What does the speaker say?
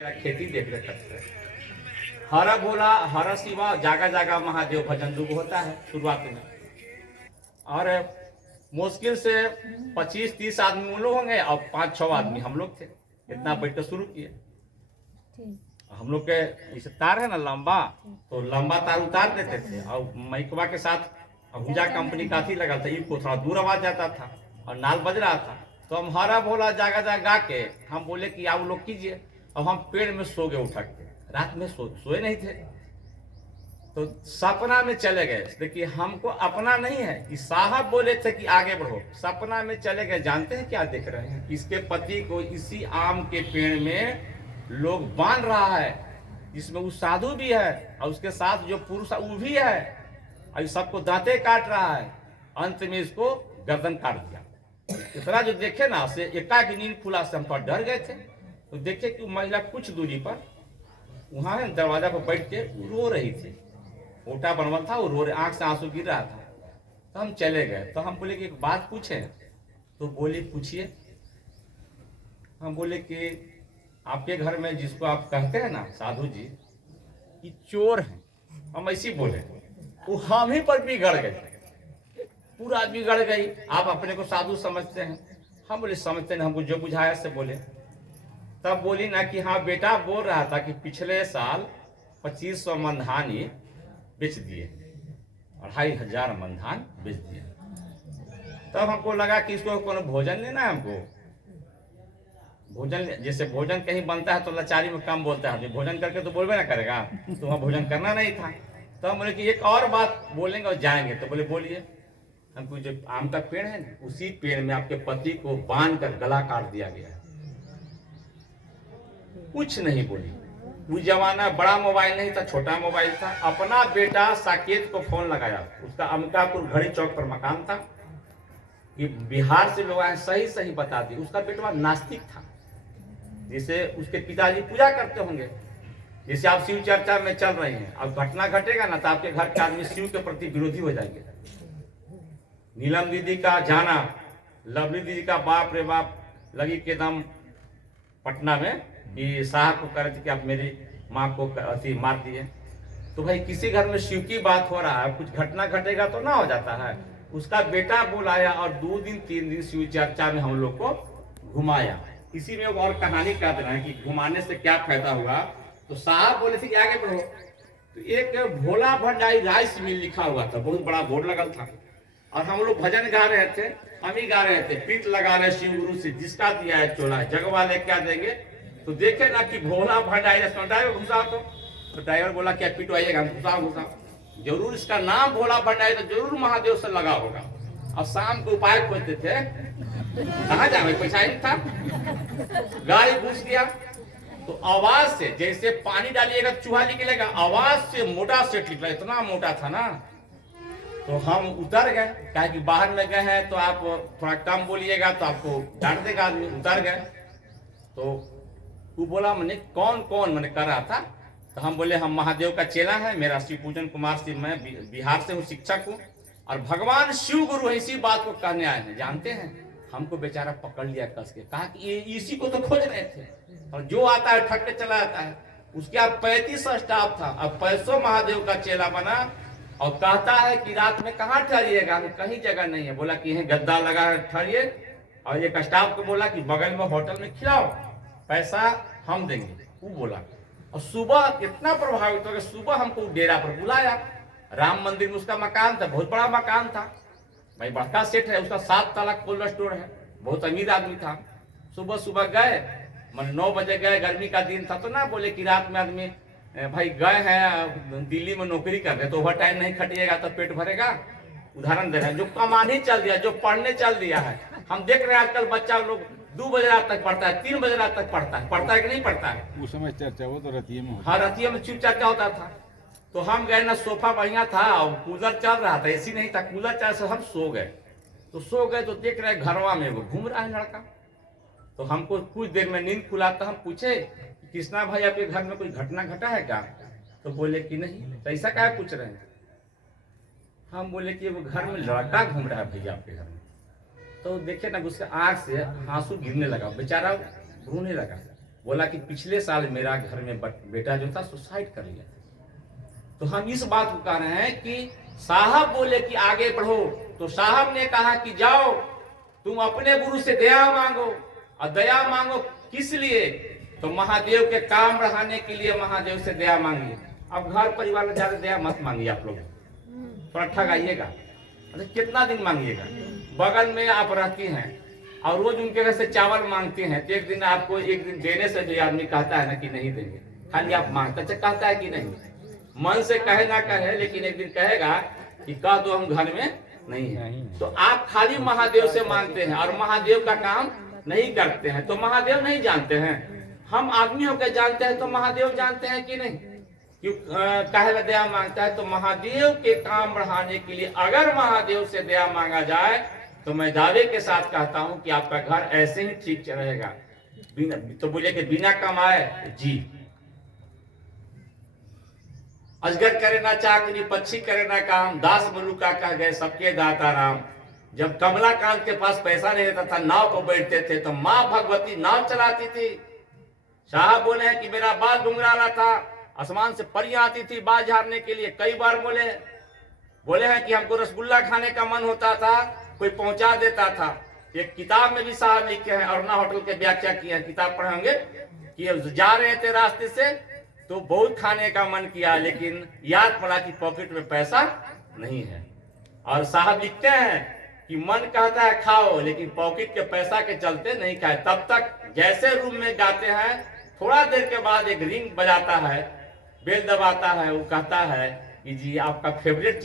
खेती देख रहे करते हैं। हरा भोला हरा शिवा जागा जागा महादेव भजन दुग होता है शुरुआत में। और मुश्किल से 25-30 आदमी वो लोग होंगे और 5-6 आदमी हम लोग थे। इतना बैठ कर शुरू किए। हम लोग के जैसे तार है ना लंबा, तो लंबा तार उतार देते थे और मैकवा के साथ अहूजा कंपनी का थी लगा था, को थोड़ा दूर आवाज जाता था और नाल बज रहा था। तो हम हरा भोला जागा जागा गा के हम बोले कि आप लोग कीजिए। अब हम पेड़ में सो गए उठक के, रात में सोए नहीं थे। तो सपना में चले गए। देखिए हमको अपना नहीं है कि साहब बोले थे कि आगे बढ़ो, सपना में चले गए। जानते हैं क्या देख रहे हैं? इसके पति को इसी आम के पेड़ में लोग बांध रहा है, जिसमें वो साधु भी है और उसके साथ जो पुरुष वो भी है, और सबको दांते काट रहा है। अंत में इसको गर्दन काट दिया। इतना जो देखे ना से एकाएक नींद खुला से हम पर डर गए थे। तो देखे कि महिला कुछ दूरी पर वहां दरवाजा पर बैठ के रो रही थी। ओटा बनवा था, वो रो रहे, आंख से आंसू गिर रहा था। तो हम चले गए। तो हम बोले कि एक बात पूछे। तो बोली पूछिए। हम बोले कि आपके घर में जिसको आप कहते हैं ना साधु जी कि चोर है, हम ऐसी बोले, वो हम ही पर बिगड़ गए, पूरा बिगड़ गई। आप अपने को साधु समझते हैं। हम बोले समझते नहीं, हमको जो बुझाया से बोले। तब बोली ना कि हाँ बेटा बोल रहा था कि पिछले साल 2500 मनधानी बेच दिए, 2500 मनधान बेच दिए। तब हमको लगा कि इसको कोनो भोजन लेना है। हमको भोजन, जैसे भोजन कहीं बनता है तो लाचारी में कम बोलता है, भोजन करके तो बोलबे ना करेगा। तो वहाँ भोजन करना नहीं था। तो हम बोले कि एक और बात बोलेंगे और जाएंगे। तो बोले बोलिए। हमको जो आम का पेड़ है ना, उसी पेड़ में आपके पति को बांध कर गला काट दिया गया है। कुछ नहीं बोली। उस जमाना बड़ा मोबाइल नहीं था, छोटा मोबाइल था। अपना बेटा साकेत को फोन लगाया, उसका अमकापुर घड़ी चौक पर मकान था, कि बिहार से लोग आए, सही सही बता दी। उसका बेटा नास्तिक था, जैसे उसके पिताजी पूजा करते होंगे। जैसे आप शिव चर्चा में चल रहे हैं, अब घटना घटेगा ना तो आपके घर के आदमी शिव के प्रति विरोधी हो जाएंगे। नीलम दीदी का जाना, लवली दीदी का बाप रे बाप लगी के दम पटना में कि साहब को कह रहे थे कि आप मेरी माँ को अति मार दिए। तो भाई किसी घर में शिव की बात हो रहा है, कुछ घटना घटेगा तो ना हो जाता है। उसका बेटा बुलाया और 2 दिन 3 दिन शिव चर्चा में हम लोग को घुमाया। इसी में और कहानी कर देना है कि घुमाने से क्या फायदा हुआ। तो साहब बोले थे कि आगे बढ़ो। तो एक भोला भंडारी राइस मिल लिखा हुआ था, बहुत बड़ा बोर्ड लगा था। और हम लोग भजन गा रहे थे, हम ही गा रहे थे, पीठ लगा रहे शिव गुरु से, जिसका दिया है चोला जग वाले क्या देंगे। तो देखे ना कि भोला भंडारी ड्राइवर घुसा। तो ड्राइवर बोला क्या पिटवाइएगा? हम घुसा जरूर, इसका नाम भोला भंडारी तो जरूर महादेव से लगा होगा। और शाम को उपाय खोजते थे, कहाँ जाए, पैसा ही था। गाड़ी घुस गया तो आवाज से जैसे पानी डालिएगा चूहा निकलेगा, आवाज से मोटा सेट निकला, इतना मोटा था ना। तो हम उतर गए, कहा कि बाहर में गए हैं तो आप थोड़ा कम बोलिएगा तो आपको डांट देगा आदमी। उतर गए तो वो बोला मैंने कौन कौन मैंने कर रहा था। तो हम बोले हम महादेव का चेला है, मेरा शिव पूजन कुमार सिंह, मैं बिहार से हूँ, शिक्षक हूँ, और भगवान शिव गुरु है, इसी बात को कहने आए हैं। जानते हैं हमको बेचारा पकड़ लिया कस के, कहा कि ये इसी को तो खोज रहे थे। और जो आता है ठग के चला जाता है। उसके आप 35 स्टाफ था, अब 500 महादेव का चेला बना। और कहता है कि रात में कहाँ ठहरिएगा? कहीं जगह नहीं है। बोला कि यह गद्दा लगा ठहरिए। और एक स्टाफ को बोला कि बगल में होटल में खिलाओ, पैसा हम देंगे, वो बोला। और सुबह इतना प्रभावित हो गया, सुबह हमको डेरा पर बुलाया। राम मंदिर में उसका मकान था, बहुत बड़ा मकान था भाई, बड़का सेट है उसका, 7 ताला कोल्ड स्टोर है, बहुत अमीर आदमी था। सुबह सुबह गए, 9 बजे गए, गर्मी का दिन था। तो ना बोले कि रात में आदमी भाई गए हैं दिल्ली में नौकरी कर रहे तो ओवर टाइम नहीं खटिएगा तो पेट भरेगा। उदाहरण दे रहे हैं, जो कमाने चल दिया, जो पढ़ने चल दिया है। हम देख रहे हैं आजकल बच्चा लोग 2 बजे रात तक पढ़ता है, 3 बजे रात तक पढ़ता है कि नहीं पढ़ता है? उस समय चर्चा वो तो रतिये में, हाँ रतिये में शिव चर्चा होता था। तो हम गए ना, सोफा बढ़िया था और कूलर चल रहा था, एसी नहीं था, कूलर चल से हम सो गए। तो सो गए तो देख रहे घरवा में वो घूम रहा है लड़का। तो हमको कुछ देर में नींद खुला। तो हम पूछे कृष्णा भाई आपके घर में कोई घटना घटा है क्या? तो बोले कि नहीं। तो ऐसा क्या पूछ रहे हैं? हम बोले कि वो घर में लड़का घूम रहा है भैया आपके घर में। तो देखे ना उसके आंख से आंसू गिरने लगा, बेचारा रोने लगा। बोला कि पिछले साल मेरा घर में बेटा जो था सुसाइड कर लिया। तो हम इस बात को कह रहे हैं कि साहब बोले कि आगे बढ़ो, तो साहब ने कहा कि जाओ तुम अपने गुरु से दया मांगो। और दया मांगो किस लिए? तो महादेव के काम बढ़ाने के लिए महादेव से दया मांगिए। अब घर परिवार में ज्यादा दया मत मांगिए, आप लोग थोड़ा ठगाइएगा। अरे कितना दिन मांगिएगा? बगल में आप रहती हैं और रोज उनके घर से चावल मांगते हैं, तो एक दिन आपको एक दिन देने से भी आदमी कहता है ना कि नहीं देंगे, खाली आप मांगते। अच्छा कहता है कि नहीं? मन से कहे ना कहे, लेकिन एक दिन कहेगा कि कह दो हम घर में नहीं है। तो आप खाली महादेव से मांगते हैं और महादेव का काम नहीं करते हैं, तो महादेव नहीं जानते हैं। हम आदमी होकर जानते हैं, तो महादेव जानते हैं कि नहीं? क्यों काहे दया मांगता है? तो महादेव के काम बढ़ाने के लिए अगर महादेव से दया मांगा जाए तो मैं दावे के साथ कहता हूं कि आपका घर ऐसे ही ठीक रहेगा। बिना तो बोले कि बिना कमाए जी। अजगर करे ना चाकरी, पक्षी करे ना काम, दास मलुका कह गए सबके दाता राम। जब कमलाकांत के पास पैसा नहीं रहता था, नाव पर बैठते थे, तो माँ भगवती नाव चलाती थी। साहब बोले हैं कि मेरा बाल घुंघराला था, आसमान से परियां आती थी बाल झाड़ने के लिए। कई बार बोले हैं कि हमको रसगुल्ला खाने का मन होता था, कोई पहुंचा देता था। एक किताब में भी साहब लिखे हैं, अरुणा होटल के व्याख्या किए हैं, किताब पढ़ेंगे कि जा रहे थे रास्ते से तो बहुत खाने का मन किया, लेकिन याद पड़ा कि पॉकेट में पैसा नहीं है। और साहब लिखते हैं कि मन कहता है खाओ, लेकिन पॉकेट के पैसा के चलते नहीं खाए। तब तक जैसे रूम में जाते हैं, थोड़ा देर के बाद एक रिंग बजाता है, बेल दबाता है, वो कहता है कि जी आपका फेवरेट चीज